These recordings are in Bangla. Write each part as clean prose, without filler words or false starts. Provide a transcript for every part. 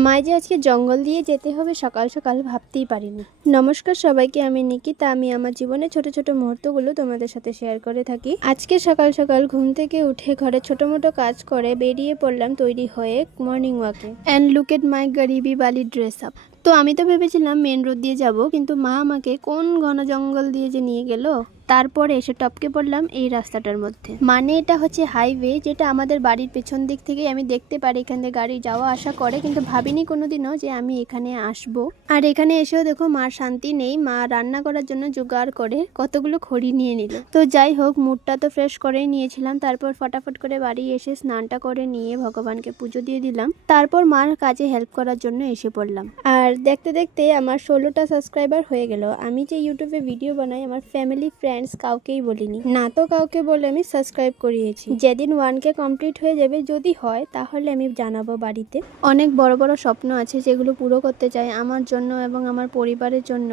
আমায় যে আজকে জঙ্গল দিয়ে যেতে হবে সকাল সকাল ভাবতেই পারিনি। নমস্কার সবাইকে, আমি নিকিতা। আমি আমার জীবনে ছোট ছোট মুহূর্তগুলো তোমাদের সাথে শেয়ার করে থাকি। আজকে সকাল সকাল ঘুম থেকে উঠে ঘরে ছোট মোটো কাজ করে বেরিয়ে পড়লাম তৈরি হয়ে মর্নিং ওয়াকে। অ্যান্ড লুক এট মাই গরিবি বালি ড্রেস আপ। তো আমি তো ভেবেছিলাম মেন রোড দিয়ে যাব, কিন্তু মা আমাকে কোন ঘন জঙ্গল দিয়ে যে নিয়ে গেল। তারপরে এসে টপকে পড়লাম এই রাস্তাটার মধ্যে। মানে এটা হচ্ছে হাইওয়ে, যেটা আমাদের বাড়ির পেছন দিক থেকে আমি দেখতে পারি এখান থেকে গাড়ি যাওয়া আসা করে, কিন্তু ভাবিনি কোনোদিনও যে আমি এখানে আসব। আর এখানে এসেও দেখো মার শান্তি নেই, মা রান্না করার জন্য জোগাড় করে কতগুলো খড়ি নিয়ে নিল। তো যাই হোক, মুডটা তো ফ্রেশ করেই নিয়েছিলাম। তারপর ফটাফট করে বাড়ি এসে স্নানটা করে নিয়ে ভগবানকে পুজো দিয়ে দিলাম। তারপর মার কাজে হেল্প করার জন্য এসে পড়লাম। আর দেখতে দেখতে আমার 16টা সাবস্ক্রাইবার হয়ে গেল। আমি যে ইউটিউবে ভিডিও বানাই আমার ফ্যামিলি ফ্রেন্ডস কাউকেই বলিনি, না তো কাউকে বলে আমি সাবস্ক্রাইব করিয়েছি। যেদিন 1K কমপ্লিট হয়ে যাবে, যদি হয় তাহলে আমি জানাবো বাড়িতে। অনেক বড় বড় স্বপ্ন আছে যেগুলো পুরো করতে চাই আমার জন্য এবং আমার পরিবারের জন্য।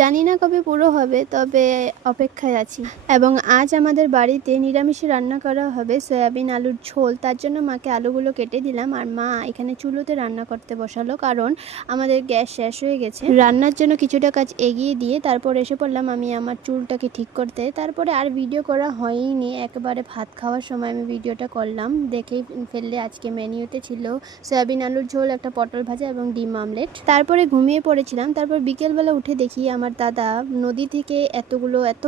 জানি না কবে পুরো হবে, তবে অপেক্ষায় আছি। এবং আজ আমাদের বাড়িতে নিরামিষে রান্না করা হবে সয়াবিন আলুর ঝোল। তার জন্য মাকে আলুগুলো কেটে দিলাম, আর মা এখানে চুলোতে রান্না করতে বসালো, কারণ আমাদের গ্যাস শেষ হয়ে গেছে। রান্নার জন্য কিছুটা কাজ এগিয়ে দিয়ে তারপর এসে পড়লাম আমি আমার চুলটাকে ঠিক করতে। তারপরে আর ভিডিও করা হয়নি, একেবারে ভাত খাওয়ার সময় আমি ভিডিওটা করলাম। দেখেই ফেললে আজকে মেনুতে ছিল সয়াবিন আলুর ঝোল, একটা পটল ভাজা এবং ডিম আমলেট। তারপরে ঘুমিয়ে পড়েছিলাম। তারপর বিকেলবেলা উঠে দেখি আমার দাদা নদী থেকে এত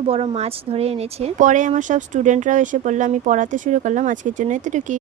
বড় মাছ ধরে এনেছে। পরে আমার সব স্টুডেন্টরাও এসে পড়লো, আমি পড়াতে শুরু করলাম। আজকের জন্য এতটুকুই।